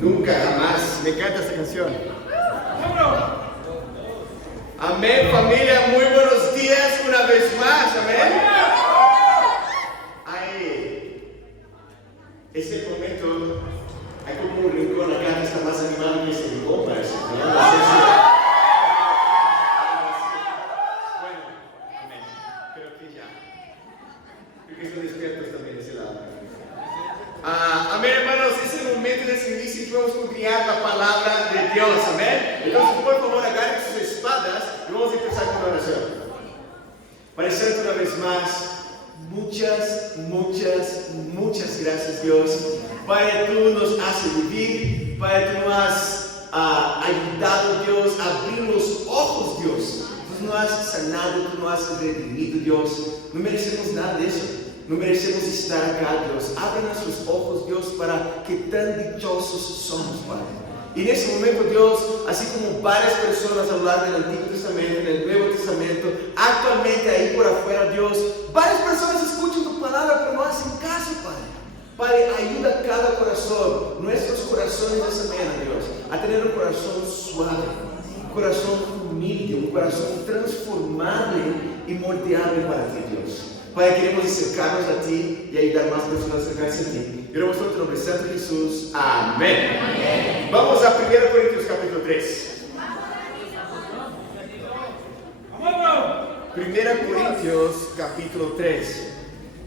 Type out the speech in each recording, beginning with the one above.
Nunca, jamás. Me encanta esta canción. Amén, familia. Muy buenos días una vez más. Amén. Es el momento. Hay como un rincón acá que está más animado que ese rincón, parece. ¿No? Bueno, amén. Creo que ya. Creo que están despiertos también de ese lado. Amén, hermanos. Es el momento de decidir si podemos confiar la palabra de Dios. Amén. Entonces, por favor, agarren sus espadas y vamos a empezar con la oración. Para ser una vez más. Muchas gracias, Dios. Padre, tú nos haces vivir. Padre, tú nos has ayudado, Dios, a abrir los ojos, Dios. Tú nos has sanado, tú nos has redimido, Dios. No merecemos nada de eso. No merecemos estar acá, Dios. Abre nuestros ojos, Dios, para que tan dichosos somos, Padre. Y en ese momento, Dios, así como varias personas a lo largo del Antiguo Testamento, en el Nuevo Testamento, actualmente ahí por afuera, Dios, varias personas escuchan tu palabra, pero no hacen caso, Padre. Padre, ayuda a cada corazón, nuestros corazones de esa manera, Dios, a tener un corazón suave, un corazón humilde, un corazón transformable y moldeable para ti, Dios. Padre, queremos acercarnos a ti y ayudar a más personas a acercarse a ti. Queremos en tu nombre santo Jesús. Amén. Amén. Vamos a 1 Corintios capítulo 3. 1 Corintios capítulo 3.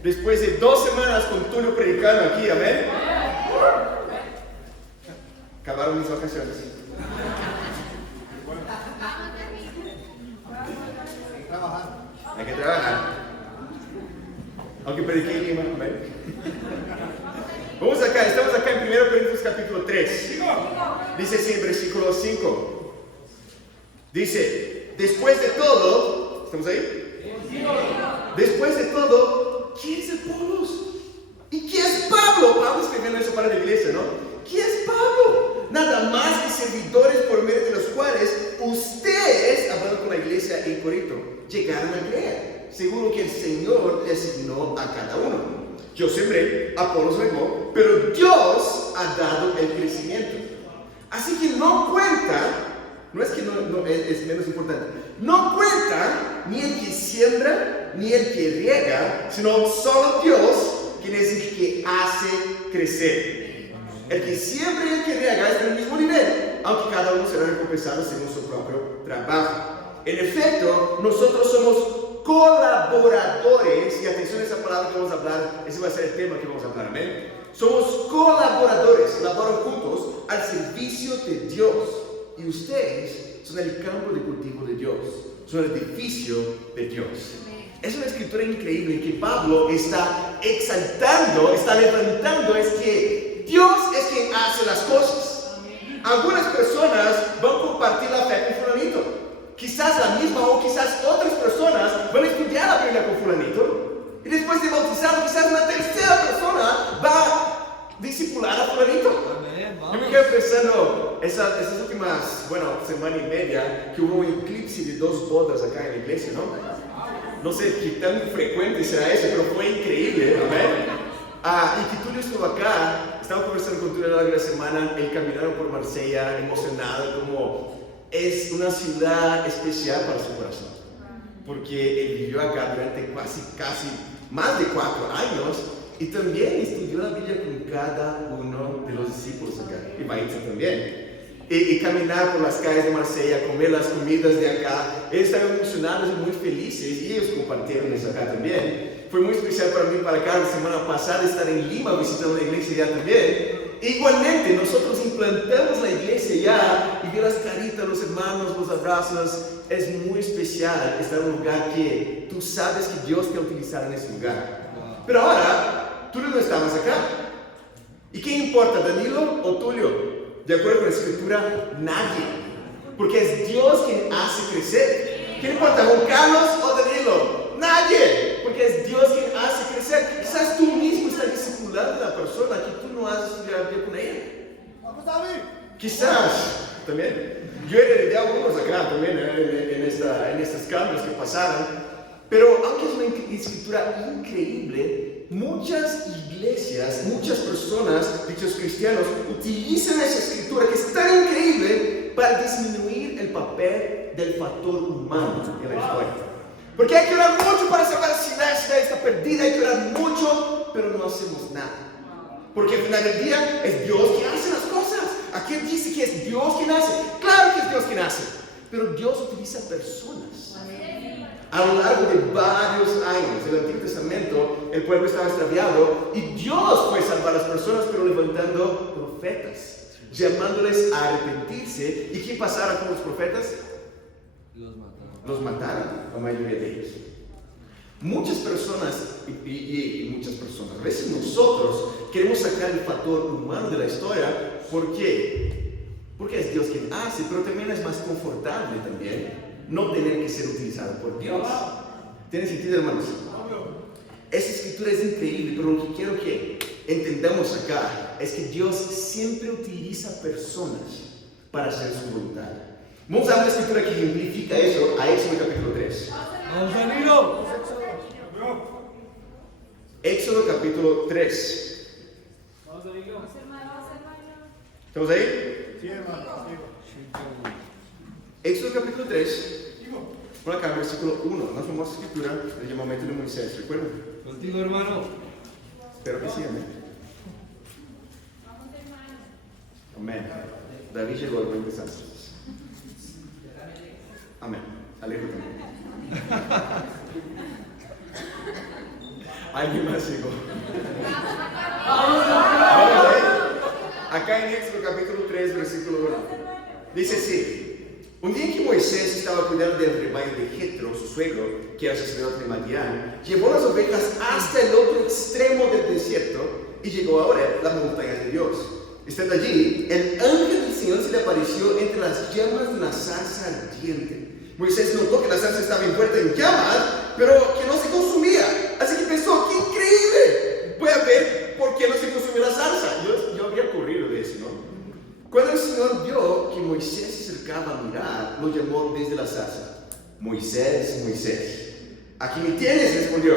Después de 2 semanas con Tulio predicando aquí, amén. Acabaron mis vacaciones. Hay que trabajar. Aunque prediqué en Lima, amén. Vamos acá, estamos acá en 1 Corintios capítulo 3. Dice así en versículo 5. Dice, después de todo, ¿estamos ahí? Después de todo, ¿quién es Apolos? ¿Y quién es Pablo? Pablo escribiendo eso para la iglesia, ¿no? ¿Quién es Pablo? Nada más que servidores por medio de los cuales ustedes, hablando con la iglesia en Corinto, llegaron a creer, según lo que el Señor le asignó a cada uno. Yo sembré, Apolos regó, pero Dios ha dado el crecimiento. Así que no cuenta, no es que no es menos importante, no cuenta ni el que siembra ni el que riega, sino solo Dios, quien es el que hace crecer. El que siembra y el que riega es del mismo nivel, aunque cada uno será recompensado según su propio trabajo. En efecto, nosotros somos colaboradores, y atención a esa palabra que vamos a hablar, ese va a ser el tema que vamos a hablar, amén. Somos colaboradores, laboran juntos al servicio de Dios, y ustedes son el campo de cultivo de Dios, son el edificio de Dios. Es una escritura increíble que Pablo está exaltando, está levantando, es que Dios es quien hace las cosas. Algunas personas van a compartir la fe con fulanito. Quizás la misma o quizás otras personas van a estudiar la Biblia con fulanito. Y después de bautizarlo, quizás una tercera persona va a discipular a fulanito. Yo me quedo pensando, esas últimas, semana y media, que hubo un eclipse de 2 bodas acá en la iglesia, ¿no? No sé qué tan frecuente será eso, pero fue increíble, amén. Y que Tulio estuvo acá, estaba conversando con Tulio a lo largo de la semana, él caminaron por Marsella, emocionado, como es una ciudad especial para su corazón, porque él vivió acá durante casi más de 4 años, y también estudió la Biblia con cada uno de los discípulos acá, y Maitza también. Y caminar por las calles de Marsella, comer las comidas de acá, ellos estaban emocionados y muy felices, y ellos compartieron eso acá también. Fue muy especial para mí, para acá, la semana pasada, estar en Lima visitando la iglesia ya también. Igualmente, nosotros implantamos la iglesia ya, y ver las caritas, los hermanos, los abrazos, es muy especial estar en un lugar que tú sabes que Dios te va a utilizar en ese lugar. Pero ahora, tú no estabas acá. ¿Y qué importa, Danilo o Tulio? De acuerdo con la escritura, nadie. Porque es Dios quien hace crecer. ¿Qué importa, Juan Carlos o Danilo? Nadie. Porque es Dios quien hace crecer. Quizás tú mismo estás discipulando a la persona que tú no has estudiado bien con ella. Vamos a ver. Quizás, también. Yo heredé algunos acá también en estos cambios que pasaron. Pero aunque es una escritura increíble, muchas iglesias, muchas personas, dichos cristianos, utilizan esa escritura que es tan increíble para disminuir el papel del factor humano en la historia. Porque hay que orar mucho para salvar la ciudad está perdida, hay que orar mucho, pero no hacemos nada. Porque al final del día es Dios quien hace las cosas. Aquí dice que es Dios quien hace. Claro que es Dios quien hace. Pero Dios utiliza personas. A lo largo de varios años del Antiguo Testamento, el pueblo estaba extraviado y Dios fue a salvar a las personas, pero levantando profetas, llamándoles a arrepentirse. ¿Y qué pasara con los profetas? Los mataron, la mayoría de ellos. Muchas personas, y muchas personas, a veces nosotros queremos sacar el factor humano de la historia. ¿Por qué? Porque es Dios quien hace, pero también es más confortable también no tener que ser utilizado por Dios. ¿Tiene sentido, hermanos? Esa escritura es increíble, pero lo que quiero que entendamos acá es que Dios siempre utiliza personas para hacer su voluntad. Vamos a ver una escritura que ejemplifica eso, a Éxodo capítulo 3. Éxodo capítulo 3. ¿Estamos ahí? Sí, hermano. Éxodo capítulo 3. Por acá, versículo 1. La famosa escritura del llamamiento de Moisés. ¿Recuerdan? Contigo, hermano. Espero que sí, amén. Amén. David llegó al buen desastre. Amén. Alejo también. Alguien más llegó. Vamos ahí. Acá en Éxodo capítulo 3, versículo 1. Dice así. Un día en que Moisés estaba cuidando del rebaño de Jetro, su suegro, que era sacerdote de Madián, llevó las ovejas hasta el otro extremo del desierto y llegó a Horeb, la montaña de Dios. Estando allí, el ángel del Señor se le apareció entre las llamas de una zarza ardiente. Moisés notó que la zarza estaba envuelta en llamas, pero que no se consumía. Así que pensó, ¡qué increíble! Voy a ver por qué no se consumió la zarza. Yo habría corrido de eso, ¿no? Cuando el Señor vio que Moisés se acercaba a mirar, lo llamó desde la zarza. Moisés, Moisés. Aquí me tienes, respondió.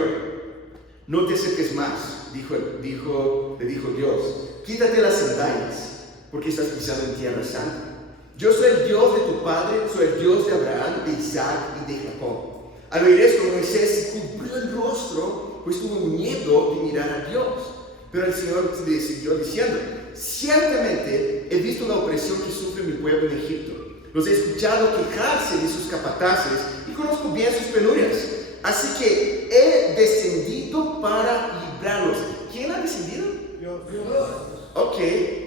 No te acerques más, le dijo Dios. Quítate las sandalias, porque estás pisando en tierra santa. Yo soy el Dios de tu padre, soy el Dios de Abraham, de Isaac y de Jacob. Al oír esto, Moisés se cubrió el rostro, pues tuvo miedo de mirar a Dios. Pero el Señor le siguió diciendo, ciertamente he visto la opresión que sufre mi pueblo en Egipto. Los he escuchado quejarse de sus capataces y conozco bien sus penurias. Así que he descendido para librarlos. ¿Quién ha descendido? Dios. Ok,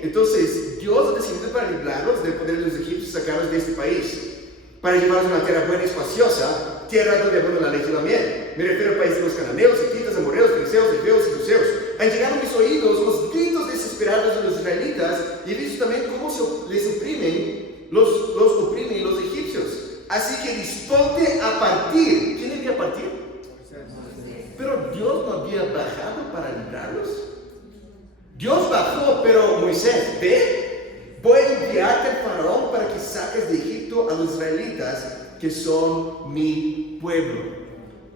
entonces Dios ha descendido para librarlos del poder de los egipcios, sacarlos de este país, para llevarlos a una tierra buena y espaciosa, tierra donde abunda la leche y la miel. Me refiero al país de los cananeos, hititas, amorreos, filisteos, heveos y jebuseos. Han llegado a mis oídos los gritos desesperados de los israelitas y he visto también cómo les oprimen, los oprimen los egipcios. Así que disponte a partir. ¿Quién debía partir? Pero Dios no había bajado para librarlos. Dios bajó, pero Moisés, ve, voy a enviarte al faraón para que saques de Egipto a los israelitas, que son mi pueblo.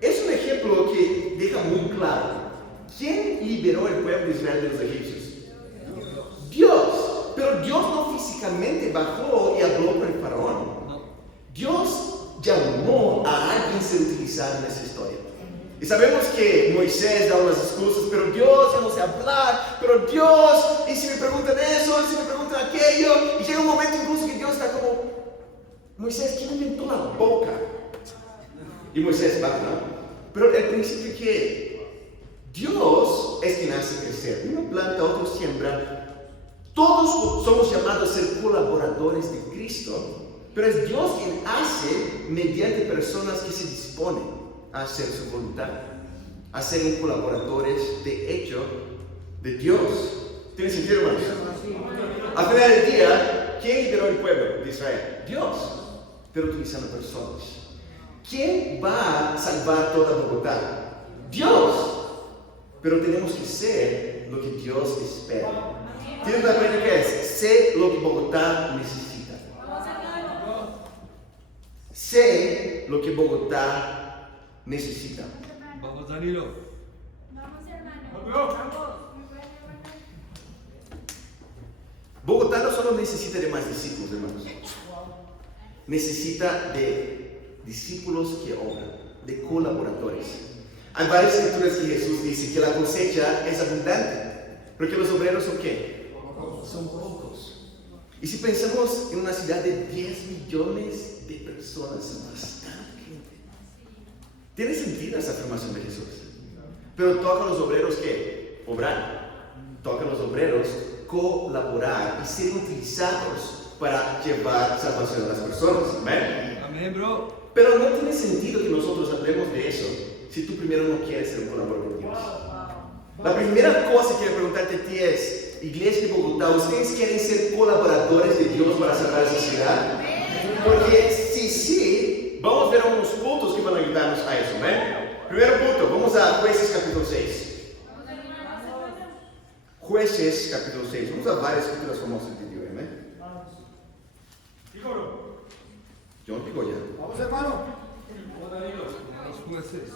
Es un ejemplo que deja muy claro. ¿Quién liberó el pueblo de Israel de los egipcios? Dios. Pero Dios no físicamente bajó y habló con el faraón. Dios llamó a alguien a ser utilizado en esa historia. Y sabemos que Moisés da unas excusas, pero Dios, yo no sé hablar, pero Dios, y si me preguntan eso, y si me preguntan aquello, y llega un momento incluso que Dios está como, Moisés, ¿quién inventó la boca? Y Moisés va, ¿no? Pero el principio que Dios es quien hace crecer. Uno planta, otro siembra. Todos somos llamados a ser colaboradores de Cristo, pero es Dios quien hace mediante personas que se disponen a hacer su voluntad, a ser colaboradores de hecho de Dios. ¿Tiene sentido, hermanos? Al final del día, ¿quién liberó el pueblo de Israel? Dios, pero utilizando personas. ¿Quién va a salvar toda Bogotá? Dios, pero tenemos que ser lo que Dios espera. ¿Tienes la pregunta que es? Sé lo que Bogotá necesita. Sé lo que Bogotá necesita. Vamos, Danilo. Vamos, hermano. Bogotá no solo necesita de más discípulos, hermanos. Necesita de discípulos que obran, de colaboradores. Hay varias escrituras que Jesús dice que la cosecha es abundante, porque los obreros son ¿qué? Son pocos. Y si pensamos en una ciudad de 10 millones de personas, es bastante gente. Tiene sentido esa afirmación de Jesús. Pero toca a los obreros que obrar, toca a los obreros colaborar y ser utilizados para llevar salvación a las personas. Amén. Amén, bro. Pero no tiene sentido que nosotros hablemos de eso si tú primero no quieres ser un colaborador de Dios. La primera cosa que quiero preguntarte a ti es, Iglesia de Bogotá, ¿ustedes quieren ser colaboradores de Dios para salvar esa ciudad? Porque si sí, vamos a ver unos puntos que van a ayudarnos a eso. ¿Ven? Primer punto, vamos a Jueces capítulo 6. Jueces capítulo 6. Vamos a varias escrituras famosas de Dios. Yo no digo ya. Vamos, hermano. Los jueces.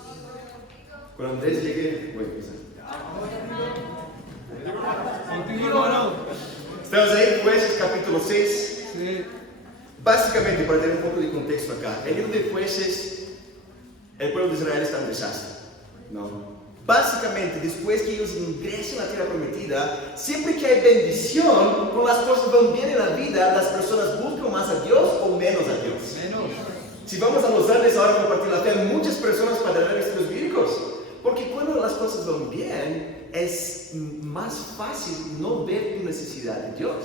Cuando Andrés llegue, voy a empezar. Contigo, hermano. Estamos ahí, Jueces capítulo 6. Sí. Básicamente, para tener un poco de contexto acá, en el libro de Jueces, el pueblo de Israel está en desastre. ¿No? Básicamente, después que ellos ingresen a la tierra prometida, siempre que hay bendición, cuando las cosas van bien en la vida, las personas buscan más a Dios o menos a Dios. Menos. Si vamos a Los Andes ahora a compartir la fe, hay muchas personas para dar estudios bíblicos. Porque cuando las cosas van bien, es más fácil no ver tu necesidad de Dios.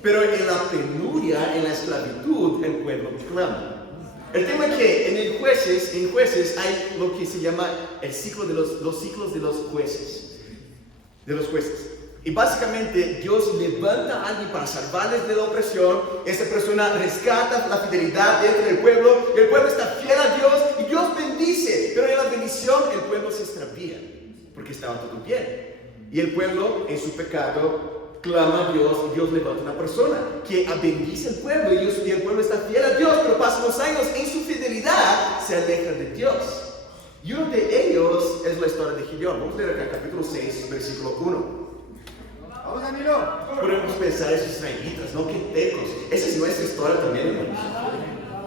Pero en la penuria, en la esclavitud, el pueblo clama. El tema es que en jueces hay lo que se llama el ciclo de los ciclos de los jueces. Y básicamente Dios levanta a alguien para salvarles de la opresión. Esta persona rescata la fidelidad dentro del pueblo. El pueblo está fiel a Dios y Dios bendice. Pero en la bendición el pueblo se extravía porque estaba todo bien. Y el pueblo en su pecado clama a Dios y Dios levanta una persona que bendice al pueblo y el pueblo está fiel a Dios, pero pasan los años en su fidelidad se alejan de Dios. Y uno de ellos es la historia de Gideón. Vamos a leer acá capítulo 6, versículo 1. Vamos, Danilo. Podemos pensar esos israelitas, ¿no? Qué tecos. Esa es nuestra historia también, hermanos.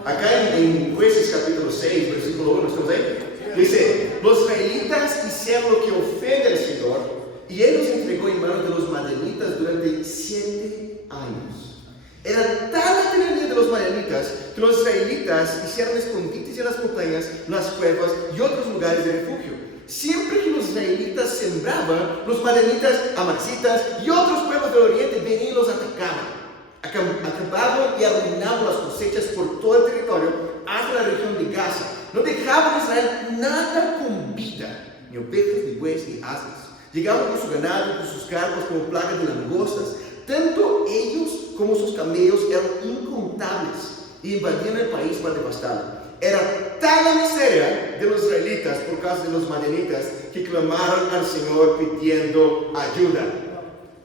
Acá en Jueces capítulo 6, versículo 1, ¿estamos ahí? Dice, los israelitas hicieron lo que ofende al Señor y Él los entregó en manos de los madianitas durante 7 años. Era tal la tiranía de los madianitas que los israelitas hicieron escondites en las montañas, las cuevas y otros lugares de refugio. Siempre que los israelitas sembraban, los madianitas, amalecitas y otros pueblos del oriente venían y los atacaban. Acababan y arruinaban las cosechas por todo el territorio hasta la región de Gaza. No dejaban a Israel nada con vida, ni ovejas, ni bueyes, ni asnos. Llegaban con su ganado, con sus carros, como plagas de langostas. Tanto ellos como sus camellos eran incontables y invadían el país para devastarlo. Era tal la miseria de los israelitas por causa de los madianitas que clamaron al Señor pidiendo ayuda.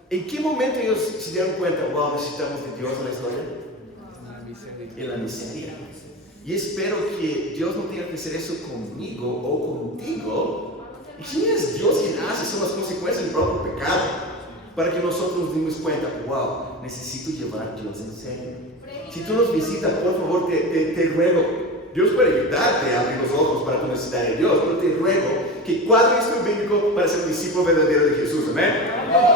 ¿En qué momento ellos se dieron cuenta, wow, necesitamos de Dios en la historia? En la miseria. Y espero que Dios no tenga que hacer eso conmigo o contigo. ¿Y quién es Dios quien hace? Son las consecuencias del propio pecado. Para que nosotros nos demos cuenta, wow, necesito llevar a Dios en serio. Si tú nos visitas, por favor, te ruego. Dios puede ayudarte a abrir los ojos para tu necesidad de Dios, pero te ruego que cuadres tu bíblico para ser un discípulo verdadero de Jesús. Amén.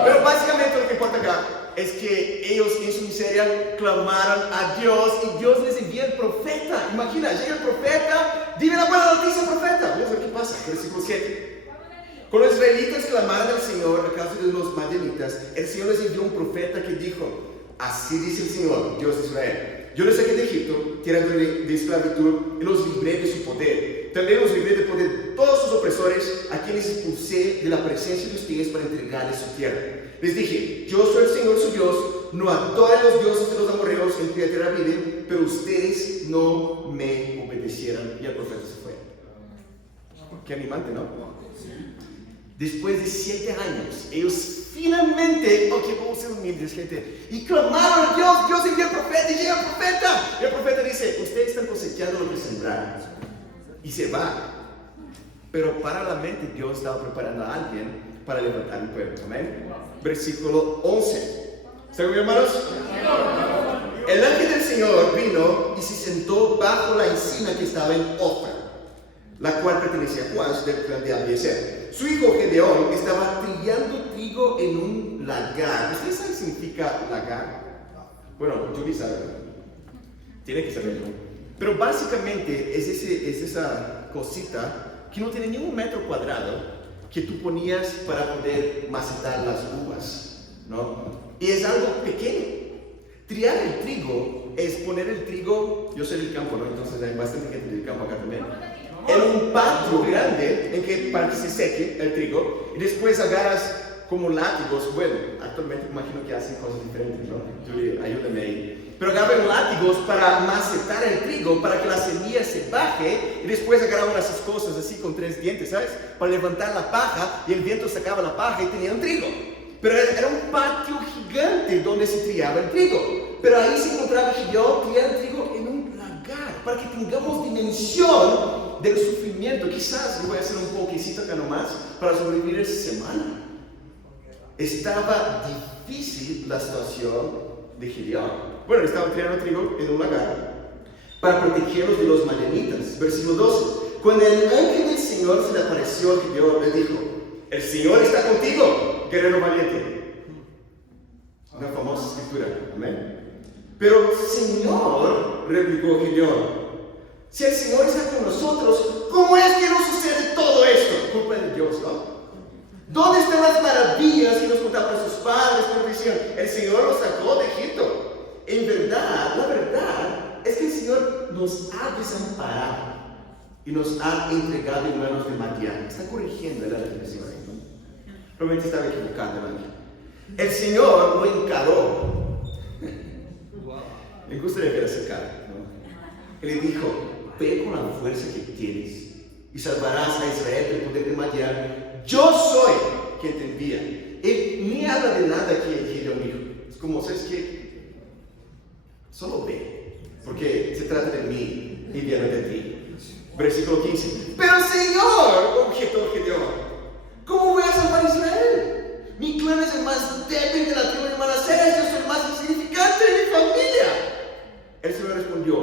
Pero básicamente lo que importa acá es que ellos en su miseria clamaron a Dios y Dios les envía el profeta. Imagina, llega el profeta, dime la buena noticia, profeta. Vamos a ver qué pasa. Versículo 7. Cuando los israelitas clamaron al Señor a causa de los madianitas, el Señor les envió un profeta que dijo, así dice el Señor, Dios de Israel. Yo les saqué de Egipto, tierra de esclavitud, y los libré de su poder. También los libré del poder de todos sus opresores, a quienes expulsé de la presencia de ustedes para entregarles su tierra. Les dije, yo soy el Señor su Dios, no adoren los dioses de los amorreos en cuya tierra viven, pero ustedes no me obedecieron. Y el profeta se fue. Qué animante, ¿no? Después de 7 años, ellos finalmente, ok, vamos a ser humildes, gente, y clamaron a Dios, Dios envió al profeta, y llega el profeta. Y el profeta dice, ustedes están cosechando lo que sembraron. Y se va. Pero paralelamente Dios estaba preparando a alguien para levantar el pueblo. Amén. Versículo 11. ¿Están bien, hermanos? El ángel del Señor vino y se sentó bajo la encina que estaba en Ofra, la cual pertenecía a Joás del clan de Abiezer. Su hijo Gedeón estaba trillando trigo en un lagar. ¿Ustedes saben qué significa lagar? Bueno, Julie sabe, tiene que saberlo. Pero básicamente es esa cosita que no tiene ni un metro cuadrado que tú ponías para poder macetar las uvas, ¿no? Y es algo pequeño. Triar el trigo es poner el trigo, yo soy del campo, ¿no? Entonces hay bastante gente del campo acá también, en un patio grande en que, para que se seque el trigo, y después agarras como látigos. Bueno, actualmente imagino que hacen cosas diferentes, ¿no? Julie, ayúdame ahí. Pero agarran látigos para macetar el trigo, para que la semilla se baje, y después agarraban esas cosas así con 3 dientes, ¿sabes? Para levantar la paja, y el viento sacaba la paja y tenían trigo. Pero era un patio gigante donde se triaba el trigo. Pero ahí se encontraba Gedeón triando trigo en un lagar, para que tengamos dimensión del sufrimiento. Quizás yo voy a hacer un poquecito acá nomás para sobrevivir esa semana. Estaba difícil la situación de Gedeón. Bueno, estaba triando trigo en un lagar para protegerlos de los madianitas. Versículo 12. Cuando el ángel del Señor se le apareció a Gedeón, le dijo: el Señor está contigo, guerrero valiente. Una famosa escritura. Amén. Pero Señor, replicó Gedeón, si el Señor está con nosotros, ¿cómo es que nos sucede todo esto? Culpa de Dios, ¿no? ¿Dónde están las maravillas que nos contaban sus padres cuando decían, el Señor nos sacó de Egipto? En verdad, la verdad es que el Señor nos ha desamparado y nos ha entregado en manos de Madián. Está corrigiendo el ángel del Señor, ¿no? Probablemente estaba equivocando el ángel. El Señor lo encaró. Me gustaría ver esa cara, ¿no? Él le dijo: ve con la fuerza que tienes y salvarás a Israel del poder de Madián. Yo soy quien te envía. Él ni habla de nada que Gedeón dijo. Es como, ¿sabes qué? Solo ve, porque se trata de mí, enviándote a ti. Versículo 15. Pero Señor, objetó Gedeón, ¿cómo voy a salvar a Israel? Mi clan es el más débil de la tribu de Manasés, yo soy el más insignificante de mi familia. El Señor respondió: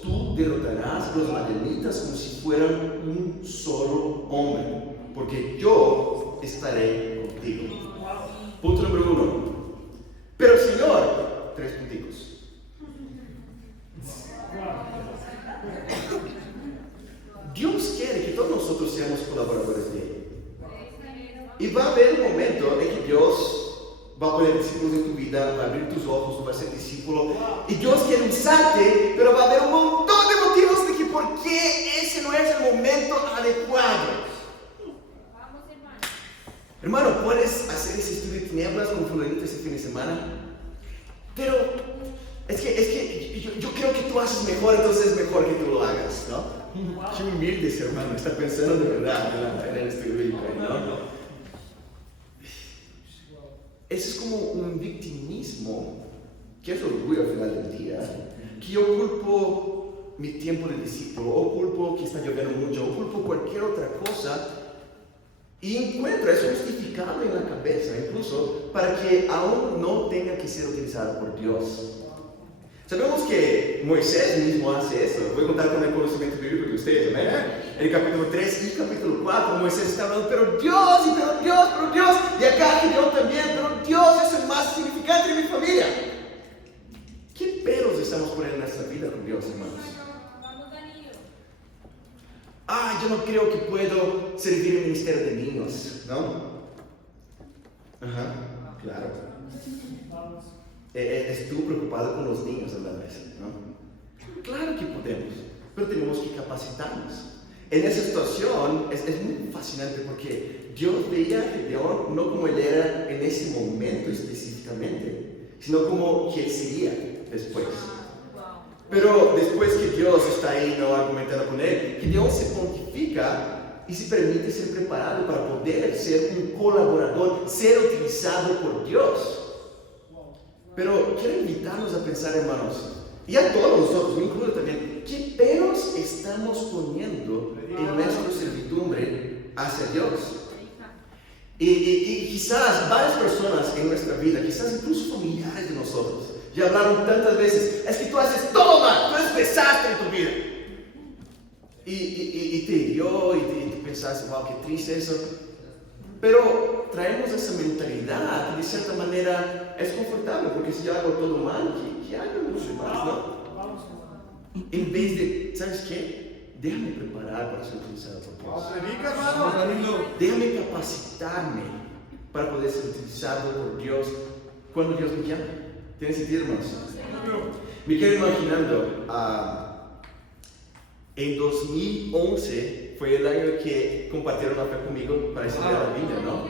tú derrotarás a los madianitas como si fueran un solo hombre, porque yo estaré contigo. Punto número 1. Pero Señor, 3 punticos. Dios quiere que todos nosotros seamos colaboradores de Él. Y va a haber un momento en que Dios va a poner discípulos en tu vida, va a abrir tus ojos, tú vas a ser discípulo. Y Dios quiere usarte, pero va a haber un montón de motivos de que por qué ese no es el momento adecuado. Hermano, puedes hacer ese estudio de tinieblas con fulanito ese fin de semana, pero es que yo creo que tú haces mejor, entonces es mejor que tú lo hagas, ¿no? Qué humilde ese hermano, está pensando de verdad en el estudio, ¿no? Eso es como un victimismo, que es orgullo al final del día, que yo culpo mi tiempo de discípulo, o culpo que está lloviendo mucho, o culpo cualquier otra cosa, y encuentro eso justificable en la cabeza, incluso para que aún no tenga que ser utilizado por Dios. Sabemos que Moisés mismo hace eso. Voy a contar con el conocimiento bíblico de ustedes, ¿no? En el capítulo 3 y capítulo 4, Moisés está hablando, pero Dios, y acá yo también, pero Dios es el más significante de mi familia. ¿Qué peros estamos poniendo en nuestra vida con Dios, hermanos? Yo no creo que puedo servir el ministerio de niños, ¿no? Ajá, claro. Estuve preocupado con los niños a la vez, ¿no? Claro que podemos, pero tenemos que capacitarnos. En esa situación es muy fascinante porque Dios veía a Gedeón no como él era en ese momento específicamente, sino como que él sería después. Pero después que Dios está ahí, no argumentando con él, Gedeón se pontifica y se permite ser preparado para poder ser un colaborador, ser utilizado por Dios. Pero quiero invitarnos a pensar, hermanos, y a todos nosotros, me incluyo también, ¿qué peros estamos poniendo en nuestra servidumbre hacia Dios? Y quizás varias personas en nuestra vida, quizás incluso familiares de nosotros, ya hablaron tantas veces, es que tú haces todo mal, tú eres desastre en tu vida. Y te hirió y tú pensaste, wow, qué triste eso. Pero traemos esa mentalidad que de cierta manera es confortable, porque si yo hago todo mal, ¿qué hago los demás? No. En vez de, ¿sabes qué? Déjame preparar para ser utilizado por Dios. Predica, Vamos, hermano. Danilo. Déjame capacitarme para poder ser utilizado por Dios cuando Dios me llama. ¿Tiene sentido, hermanos? Me quedo imaginando, en 2011 fue el año que compartieron la fe conmigo para estudiar la Biblia, ¿no?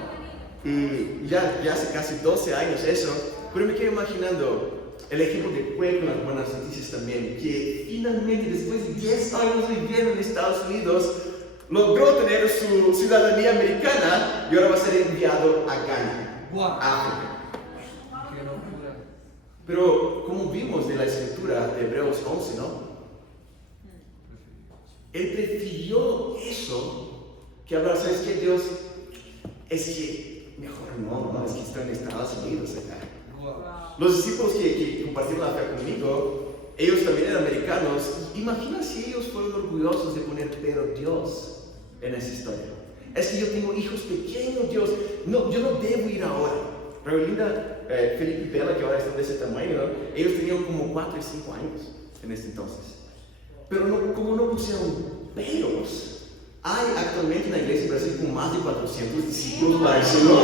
Y ya hace casi 12 años eso, pero me quedo imaginando el ejemplo de Cue con las buenas noticias también, que finalmente después de 10 años viviendo en Estados Unidos, logró tener su ciudadanía americana y ahora va a ser enviado a Ghana, Guau. África. Qué locura. Pero como vimos de la escritura de Hebreos 11, ¿no? Él prefirió eso que hablar, ¿sabes qué, Dios? Es que mejor no, es que estoy en Estados Unidos acá. Guau. Los discípulos que compartieron la fe conmigo, ellos también eran americanos. Imagina si ellos fueron orgullosos de poner pero Dios en esa historia. Es que yo tengo hijos pequeños, Dios. No, yo no debo ir ahora. Rebelinda, Felipe y Bella, que ahora están de ese tamaño, ¿no? Ellos tenían como 4 y 5 años en ese entonces. Pero no, como no pusieron peros, hay actualmente en la iglesia en Brasil con más de 400 discípulos para el Señor.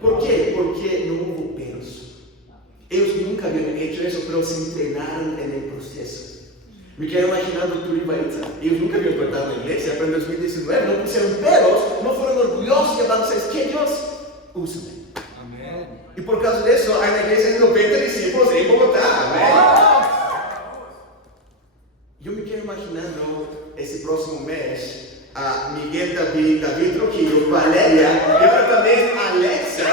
¿Por qué? Porque no hubo peros. Ellos nunca habían hecho eso, pero se entrenaron en el proceso. Me quedo imaginando tú y Baritza. Ellos nunca habían tratado en la iglesia, pero en 2019 no pusieron peros, no fueron orgullosos y hablaron, ¿sabes qué, Dios? Úsame. Amén. Y por causa de eso, hay una iglesia de 90 discípulos en Bogotá. Amén. Yo me quedo imaginando ese próximo mes a Miguel David Trujillo, Valeria y ahora también Alexa.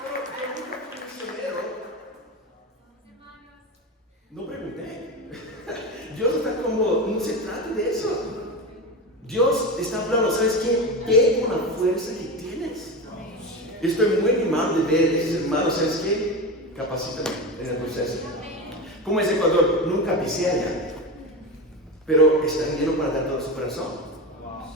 Pero nunca fui misionero. No pregunté. Dios está como, no se trata de eso. Dios está hablando, ¿sabes qué? Ve con la fuerza que tienes. Estoy muy animado de ver a esos hermanos, ¿sabes qué? Capacítame en el proceso. Como es Ecuador, nunca pisé allá, pero están llenos para dar todo su corazón.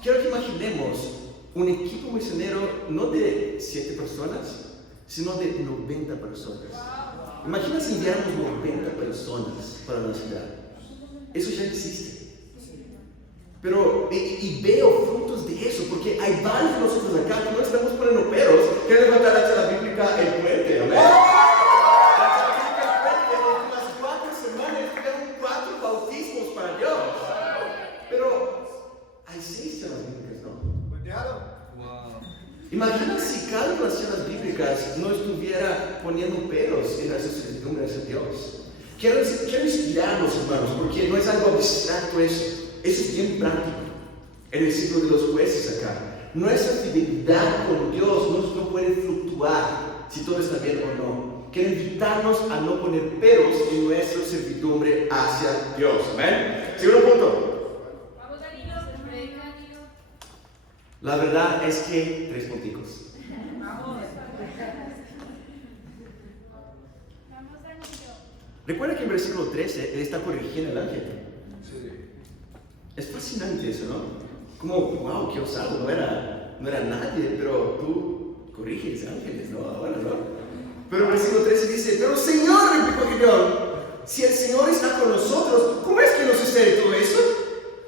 Quiero que imaginemos un equipo misionero no de 7 personas, sino de 90 personas. Imagina si enviáramos 90 personas para la ciudad. Eso ya existe. Pero, y veo frutos de eso, porque hay varios de nosotros acá que no estamos poniendo peros, que levantar la charla bíblica el puente, ¿amén? Imagina si cada una de las charlas bíblicas no estuviera poniendo peros en la certidumbre de Dios. Quiero inspirarnos, hermanos, porque no es algo abstracto eso es bien práctico. En el ciclo de los jueces acá, nuestra fidelidad con Dios no puede fluctuar si todo está bien o no. Quiero invitarnos a no poner peros en nuestra servidumbre hacia Dios. Amén. Segundo punto. La verdad es que 3 punticos. Recuerda que en versículo 13 él está corrigiendo al ángel. Sí. Es fascinante eso, ¿no? Como, wow, qué osado, no era nadie, pero tú corriges ángeles, ¿no? Ahora, ¿no? Pero en versículo 13 dice, pero Señor, replicó Gideón, si el Señor está con nosotros, ¿cómo es que nos sucede todo eso?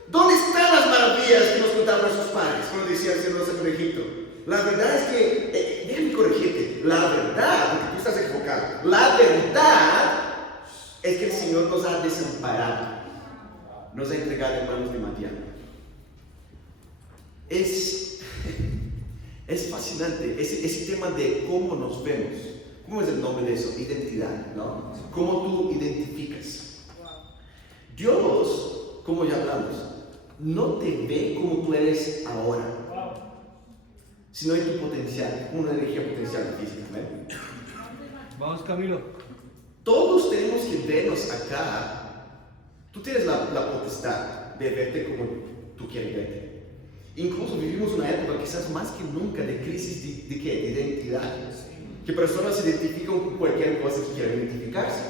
¿Dónde están las maravillas que nos contaban nuestros padres cuando decían que nos en Egipto? La verdad es que, déjame corregirte, la verdad, porque tú estás equivocado, la verdad es que el Señor nos ha desamparado, nos ha entregado en manos de Madián. Es fascinante ese tema de cómo nos vemos. ¿Cómo es el nombre de eso? Identidad, ¿no? ¿Cómo tú identificas? Dios, como ya hablamos, no te ve como tú eres ahora, sino en tu potencial, una energía potencial física. ¿Ven? Vamos, Camilo. Todos tenemos que vernos acá. Tú tienes la potestad de verte como tú quieres verte. Incluso vivimos una época quizás más que nunca de crisis de ¿qué? De identidad. Que personas se identifican con cualquier cosa que quieran identificarse.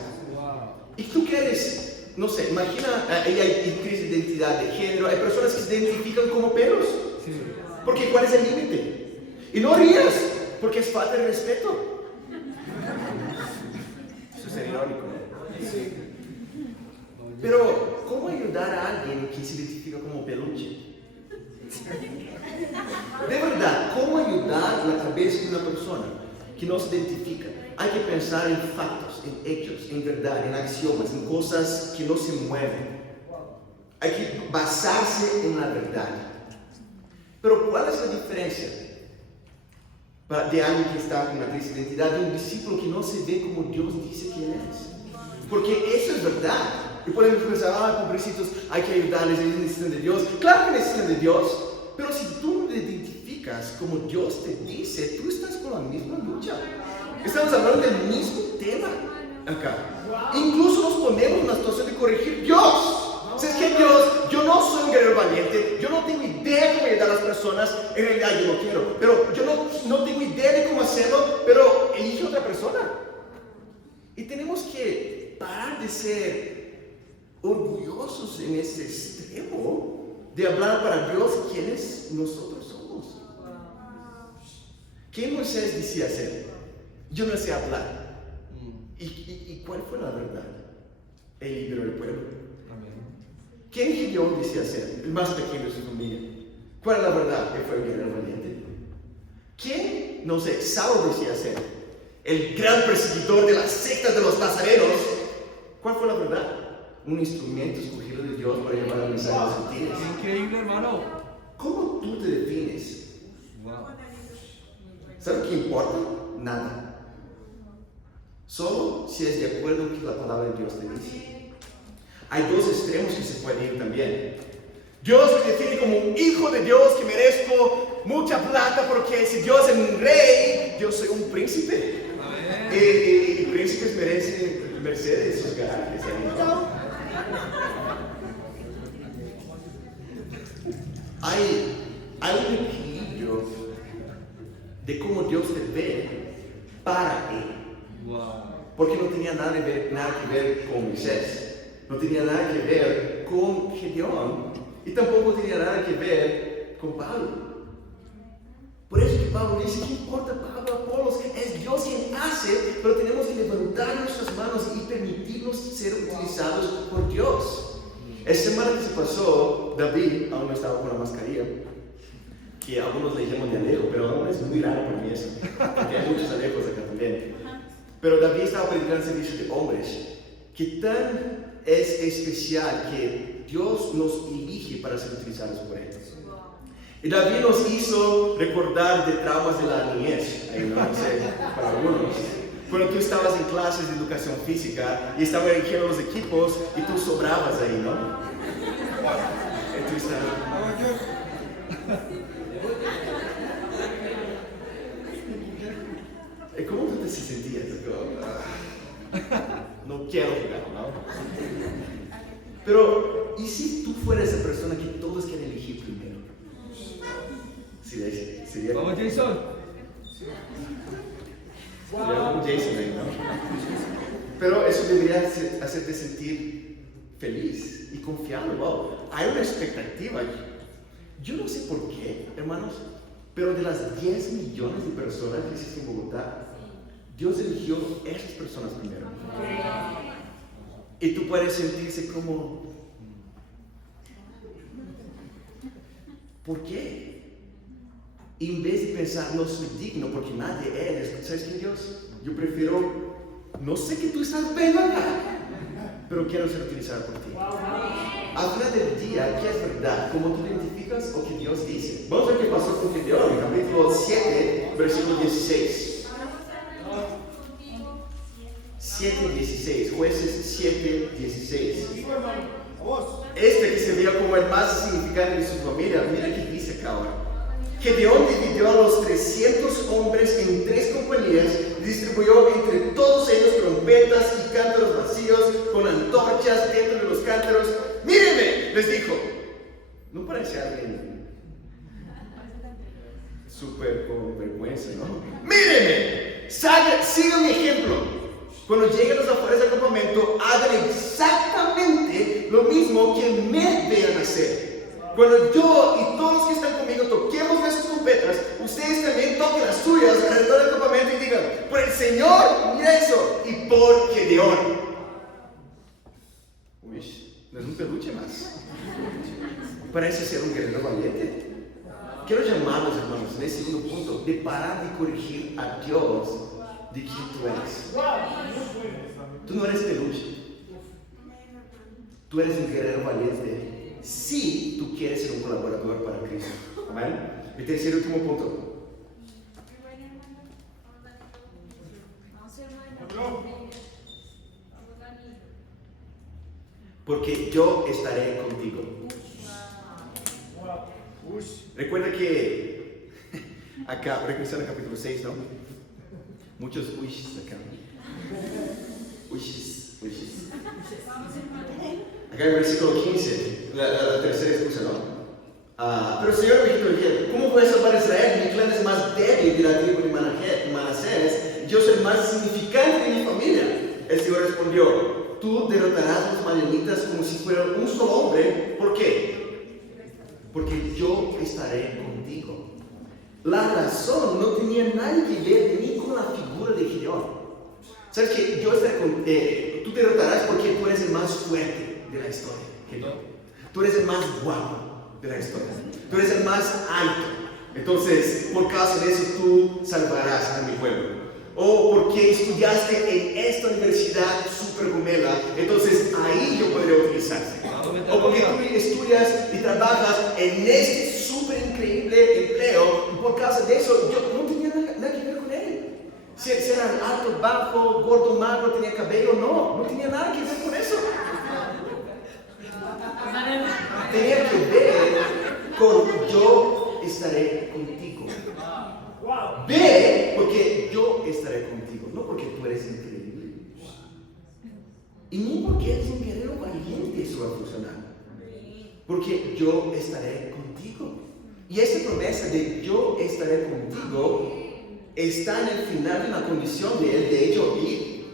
Y tú quieres, no sé, imagina, hay crisis de identidad de género, hay personas que se identifican como perros. Sí. Porque ¿cuál es el límite? Y no rías, porque es falta de respeto. Eso es irónico, ¿no? Sí. Pero, ¿cómo ayudar a alguien que se identifica como peluche? De verdad, ¿cómo ayudar la cabeza de una persona que no se identifica? Hay que pensar en factos, en hechos, en verdad, en axiomas, en cosas que no se mueven. Hay que basarse en la verdad. Pero ¿cuál es la diferencia de alguien que está con una crisis de identidad de un discípulo que no se ve como Dios dice que es? Porque eso es verdad. Y podemos pensar, pobrecitos, hay que ayudarles, ellos necesitan de Dios. Claro que necesitan de Dios, pero si tú no te identificas como Dios te dice, tú estás con la misma lucha. Estamos hablando del mismo tema acá. Incluso nos ponemos en una situación de corregir Dios. ¿Sabes qué, Dios? Yo no soy un guerrero valiente, yo no tengo idea de cómo ayudar a las personas, en realidad yo no quiero, pero yo no tengo idea de cómo hacerlo, pero elige otra persona. Y tenemos que parar de ser orgullosos en ese extremo de hablar para Dios quiénes nosotros somos. ¿Qué Moisés decía hacer? Yo no sé hablar. ¿Y cuál fue la verdad? Él liberó el pueblo. ¿Quién Gideón decía ser? El más pequeño de su familia. ¿Cuál es la verdad? Que fue el guerrero valiente. ¿Quién? No sé, Saulo decía ser el gran perseguidor de las sectas de los nazarenos. ¿Cuál fue la verdad? Un instrumento escogido de Dios para llevar el mensaje a los gentiles. Increíble, hermano. ¿Cómo tú te defines? Wow. ¿Sabes qué importa? Nada. Solo si es de acuerdo con lo que la palabra de Dios te dice. Hay dos extremos que se pueden ir también. Dios me define como un hijo de Dios que merezco mucha plata porque si Dios es un rey, yo soy un príncipe. Y príncipes merecen Mercedes, sus garajes ahí, ¿no? Hay un equilibrio de cómo Dios te ve para Él. Wow. Porque no tenía nada que ver con Moisés. No tenía nada que ver con Gedeón y tampoco tenía nada que ver con Pablo. Por eso que Pablo dice, ¿qué importa Pablo, Apolos? Es Dios quien hace, pero tenemos que levantar nuestras manos y permitirnos ser utilizados por Dios. Esta semana que se pasó, David, aún no estaba con la mascarilla, que algunos le llaman de Alejo, pero aún es muy raro para mí eso, porque hay muchos Alejos acá también. Pero David estaba predicando el servicio de hombres, que tan es especial que Dios nos elige para ser utilizados por Él. Y David nos hizo recordar de traumas de la niñez, ahí no sé, para algunos. Cuando tú estabas en clases de educación física y estaban eligiendo los equipos y tú sobrabas ahí, ¿no? Y tú estabas... ¿Cómo tú te sentías? No quiero jugar, ¿no? Pero, ¿y si tú fueras esa persona que todos quieren elegir primero? Sería Vamos, Jason. Sería como Jason ahí, ¿no? Pero eso debería hacerte sentir feliz y confiado. Wow, hay una expectativa. Yo no sé por qué, hermanos, pero de las 10 millones de personas que existen en Bogotá, Dios eligió a esas personas primero. Y tú puedes sentirse como, ¿por qué? Y en vez de pensar, no soy digno porque nadie es, ¿sabes qué, Dios? Yo prefiero, no sé qué tú estás viendo acá, pero quiero ser utilizado por ti. Al final del día, ¿qué es verdad? ¿Cómo tú identificas o qué Dios dice? Vamos a ver qué pasó con Gedeón, en capítulo 7, versículo 16. 7:16, Jueces 7:16. Este que se veía como el más significante de su familia, mira qué dice acá ahora. Gedeón dividió a los 300 hombres en 3 compañías y distribuyó entre todos ellos trompetas y cántaros vacíos con antorchas dentro de los cántaros. ¡Mírenme!, les dijo. ¿No parece alguien Súper con vergüenza, ¿no? Mírenme, sigan mi ejemplo. Cuando lleguen los afueras del campamento, hagan exactamente lo mismo que me vean hacer. Cuando yo y todos los que están conmigo toquemos nuestras trompetas, ustedes también toquen las suyas alrededor del campamento y digan, por el Señor, mira eso, y por Gedeón. Uy, no es un peluche más. Parece ser un guerrero valiente. Quiero llamarlos, hermanos, en ese segundo punto, de parar de corregir a Dios de quién tú eres. Tú no eres peluche. Tú eres un guerrero valiente si tú quieres ser un colaborador para Cristo. ¿Amén? Y tercer y último punto. Porque yo estaré contigo. Recuerda que acá, regresando al capítulo 6, ¿no? Muchos uishis acá. Uishis. Acá en el versículo 15, la tercera excusa, ¿no? Pero el Señor me dijo, ¿cómo voy a salvar a Israel? Mi clan es más débil de la tribu de Manasés. Yo soy el más significante de mi familia. El Señor respondió, tú derrotarás a los madianitas como si fuera un solo hombre. ¿Por qué? Porque yo estaré contigo. La razón no tenía nada que ver ni con la figura de Gedeón. ¿Sabes que yo estaré contigo? Tú derrotarás porque tú eres el más fuerte de la historia, Gedeón. Tú eres el más guapo de la historia. Tú eres el más alto. Entonces, por causa de eso, tú salvarás a mi pueblo. O porque estudiaste en esta universidad super gomela, entonces ahí yo podría utilizarte. O porque tú estudias y trabajas en este súper increíble empleo, y por causa de eso yo no tenía nada que ver con él. Si era alto, bajo, gordo, magro, tenía cabello, no tenía nada que ver con eso. Tenía que ver con yo estaré contigo. Ve, porque yo estaré contigo, no porque tú eres increíble. Y ni porque eres un guerrero valiente, eso va a funcionar. Porque yo estaré contigo. Y esta promesa de yo estaré contigo está en el final de la condición de él, de ello ir.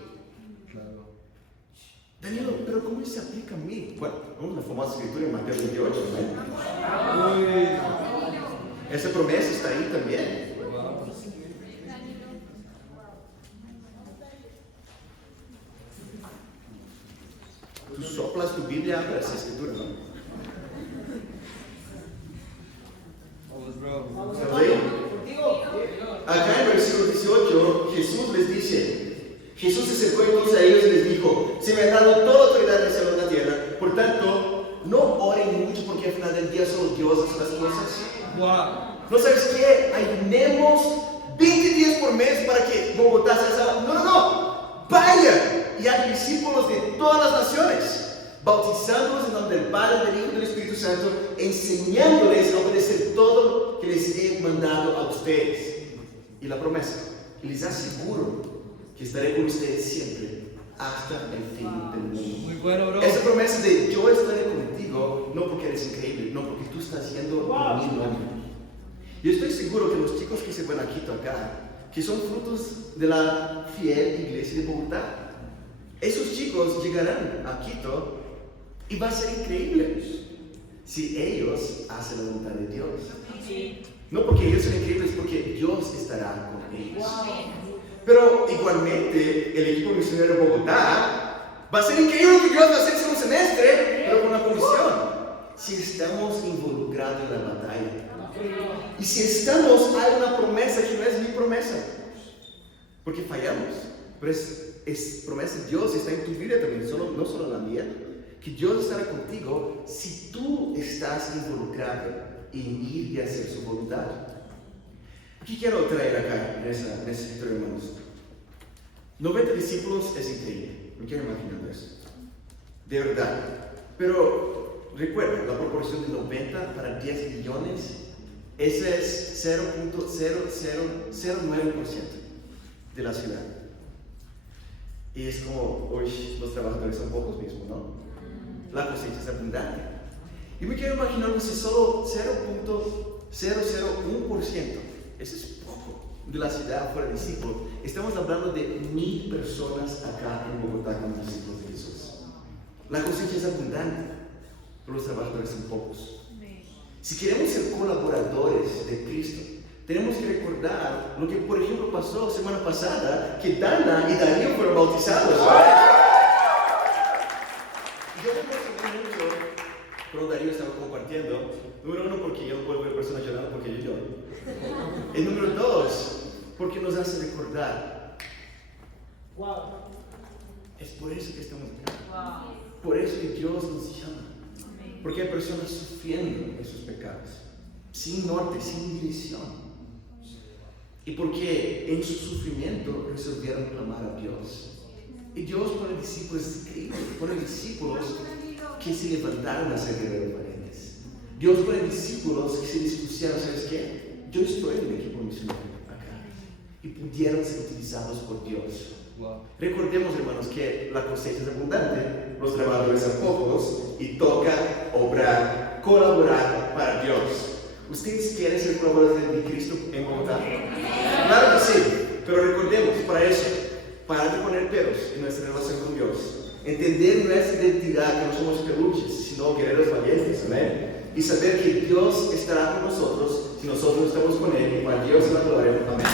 Claro. Danilo, pero ¿cómo se aplica a mí? Bueno, una famosa escritura en Mateo 28, ¿no? Uy. Esa promesa está ahí también. Tú soplas tu Biblia para esa escritura, ¿no? ¿Estamos ahí? Acá en el versículo 18, Jesús les dice, Jesús se acercó entonces a ellos y les dijo, se me ha dado toda autoridad en el cielo y en la tierra, por tanto, no oren mucho porque al final del día solo Dios hace las cosas. Wow. ¿No sabes qué? Ayunemos 20 días por mes para que Bogotá sea salva. No. Vayan y hagan discípulos de todas las naciones, bautizándolos en nombre del Padre, del Hijo y del Espíritu Santo, enseñándoles a obedecer todo lo que les he mandado a ustedes. Y la promesa, y les aseguro que estaré con ustedes siempre hasta el fin del mundo. Muy bueno, bro. Esa promesa de yo estaré contigo, no porque eres increíble, no porque tú estás haciendo mi nombre. Yo estoy seguro que los chicos que se van a Quito acá, que son frutos de la fiel iglesia de Bogotá, esos chicos llegarán a Quito y va a ser increíble si ellos hacen la voluntad de Dios. No porque ellos son increíbles, porque Dios estará con ellos. Pero igualmente el equipo misionero de Bogotá va a ser increíble lo que Dios va a hacer en un semestre, pero con una condición: si estamos involucrados en la batalla. Y si estamos, hay una promesa que no es mi promesa, porque fallamos, pero es promesa de Dios, está en tu vida también, no solo la mía, que Dios estará contigo si tú estás involucrado en ir y hacer su voluntad. ¿Qué quiero traer acá en esa historia, hermanos? 90 discípulos es increíble, me quiero imaginar eso, de verdad, pero recuerda, la proporción de 90 para 10 millones, ese es 0.0009% de la ciudad. Y es como, hoy los trabajadores son pocos mismos, ¿no? La cosecha es abundante. Y me quiero imaginar si solo 0,01%. Eso es poco de la ciudad fuera de discípulos. Estamos hablando de 1000 personas acá en Bogotá como discípulos de Jesús. La cosecha es abundante, pero los trabajadores son pocos. Si queremos ser colaboradores de Cristo, tenemos que recordar lo que, por ejemplo, pasó semana pasada, que Dana y Darío fueron bautizados. Yo me emocioné mucho cuando Darío estaba compartiendo. Número 1, porque yo no puedo ver personas llorando porque yo lloro. Y número 2, porque nos hace recordar. Es por eso que estamos acá. Por eso que Dios nos llama. Porque hay personas sufriendo en sus pecados, sin norte, sin dirección. Y porque en su sufrimiento resolvieron clamar a Dios. Y Dios pone discípulos, es increíble, pone discípulos que se levantaron a ser guerreros valientes. Dios pone discípulos que se dispusieron, ¿sabes qué? Yo estoy en el equipo misionero acá. Y pudieron ser utilizados por Dios. Recordemos, hermanos, que la cosecha es abundante, los trabajadores son pocos y toca obrar, colaborar para Dios. ¿Ustedes quieren ser colaboradores de Cristo en Bogotá? Claro que sí, pero recordemos, para eso, parar de poner peros en nuestra relación con Dios, entender nuestra identidad, que no somos peluches, sino guerreros valientes, amén, y saber que Dios estará con nosotros si nosotros estamos con Él, y para Dios la gloria, amén.